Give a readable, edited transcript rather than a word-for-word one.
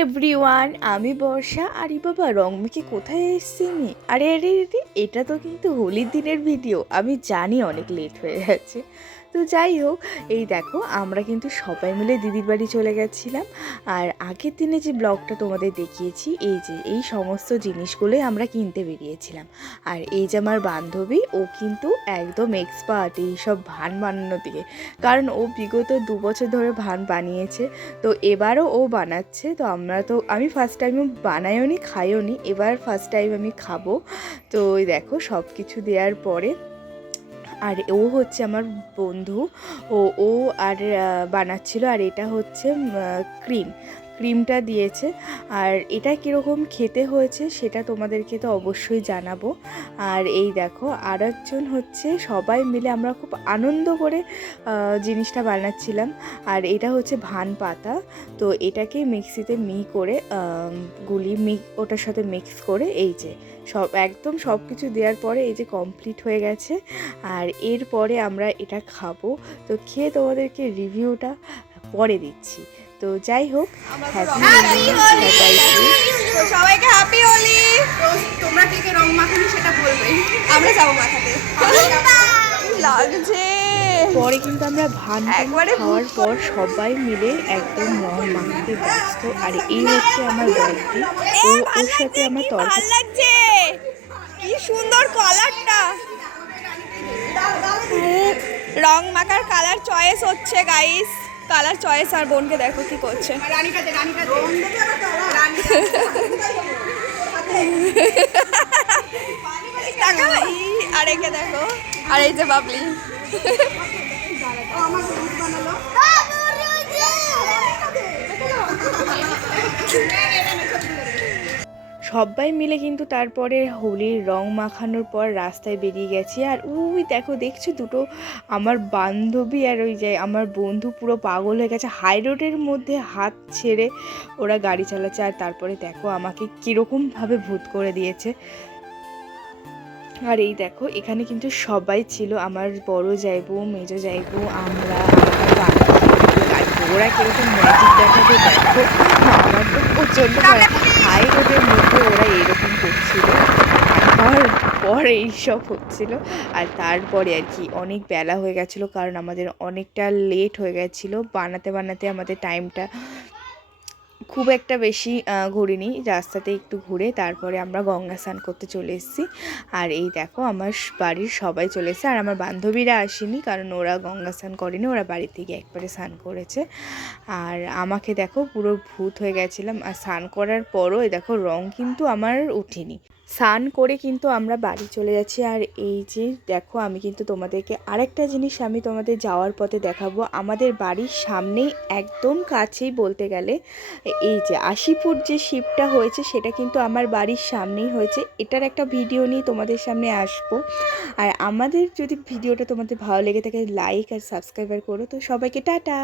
Everyone, আমি বর্ষা। আরে বাবা, রং মেখে কোথায় এসেছি আমি? আরে আরে আরে, এটা তো কিন্তু হোলির দিনের ভিডিও। আমি জানি অনেক লেট হয়ে গেছে, তো যাই হোক, এই দেখো আমরা কিন্তু সবাই মিলে দিদির বাড়ি চলে গেছিলাম। আর আগের দিনে যে ব্লগটা তোমাদের দেখিয়েছি, এই সমস্ত জিনিসগুলোই আমরা কিনতে বেরিয়েছিলাম। আর এই যে আমার বান্ধবী, ও কিন্তু একদম এক্সপার্ট এইসব ভান বানানোর দিকে, কারণ ও বিগত 2 বছর ধরে ভান বানিয়েছে। তো এবারও ও বানাচ্ছে। তো আমি ফার্স্ট টাইমও বানাইও নি, খাইও নি, এবার ফার্স্ট টাইম আমি খাবো। তো ওই দেখো সব কিছু দেওয়ার পরে, আর ও হচ্ছে আমার বন্ধু, ও আর বানাচ্ছিল। আর এটা হচ্ছে ক্রিমটা দিয়েছে। আর এটা কীরকম খেতে হয়েছে সেটা তোমাদেরকে তো অবশ্যই জানাবো। আর এই দেখো আর একজন হচ্ছে, সবাই মিলে আমরা খুব আনন্দ করে জিনিসটা বানাচ্ছিলাম। আর এটা হচ্ছে ভান পাতা। তো এটাকে মিক্সিতে করে ওটার সাথে মিক্স করে এই যে একদম সব কিছু দেওয়ার পরে এই যে কমপ্লিট হয়ে গেছে। আর এরপরে আমরা এটা খাবো। তো খেয়ে তোমাদেরকে রিভিউটা পরে দিচ্ছি। তো যাই হোক, সবাইকে হ্যাপি হোলি। তোমরা কে কে রং মাখানি সেটা বলবে, আমরা যাবো মাখাতে। লাগছে। পরে কিন্তু আমরা ভান খাওয়ার পর সবাই মিলে একদম রং মাখাতে ব্যস্ত। আর এই হচ্ছে আমার বন্ধু, ওর সাথে আমার তর্ক লাগছে। কি সুন্দর কালারটা, রং মাখার কালার চয়েস হচ্ছে গাইস, কালার চয়েস। আর বোনকে দেখো কি করছে, আর একে দেখো, আর এই যে বাবলি। সবাই মিলে কিন্তু তারপরে হোলির রং মাখানোর পর রাস্তায় বেরিয়ে গেছি। আর দেখছো দুটো আমার বান্ধবী আর ওই যে আমার বন্ধু পুরো পাগল হয়ে গেছে, হাই রোডের মধ্যে হাত ছেড়ে ওরা গাড়ি চালাচ্ছে। আর তারপরে দেখো আমাকে কীরকমভাবে ভূত করে দিয়েছে। আর এই দেখো এখানে কিন্তু সবাই ছিল, আমার বড় যাইবো, মেজো যাইবো, আমরা, ওরা কিরকম ম্যাজিক দেখাতে দেখো। আমার তো প্রচণ্ড হাই রোডের মধ্যে ওরা এরকম করছিল, তারপর এইসব হচ্ছিল। আর তারপরে আর কি অনেক বেলা হয়ে গেছিলো, কারণ আমাদের অনেকটা লেট হয়ে গেছিলো বানাতে বানাতে। আমাদের টাইমটা খুব একটা বেশি ঘুরিনি, রাস্তাতে একটু ঘুরে তারপরে আমরা গঙ্গা স্নান করতে চলে এসেছি। আর এই দেখো আমার বাড়ির সবাই চলে এসেছে, আর আমার বান্ধবীরা আসেনি, কারণ ওরা গঙ্গা স্নান করেনি, ওরা বাড়ি থেকে একবারে স্নান করেছে। আর আমাকে দেখো পুরো ভূত হয়ে গেছিলাম। আর স্নান করার পরও দেখো রং কিন্তু আমার উঠেনি। স্নান করে কিন্তু আমরা বাড়ি চলে যাচ্ছি। আর এই যে দেখো, আমি কিন্তু তোমাদেরকে আরেকটা জিনিস আমি তোমাদের যাওয়ার পথে দেখাবো। আমাদের বাড়ির সামনেই একদম কাছেই বলতে গেলে এই যে আশিপুর যে শিপটা হয়েছে, সেটা কিন্তু আমার বাড়ির সামনেই হয়েছে। এটার একটা ভিডিও নিয়ে তোমাদের সামনে আসবো। আর আমাদের যদি ভিডিওটা তোমাদের ভালো লেগে থাকে, লাইক আর সাবস্ক্রাইবার করো। তো সবাইকে টাটা।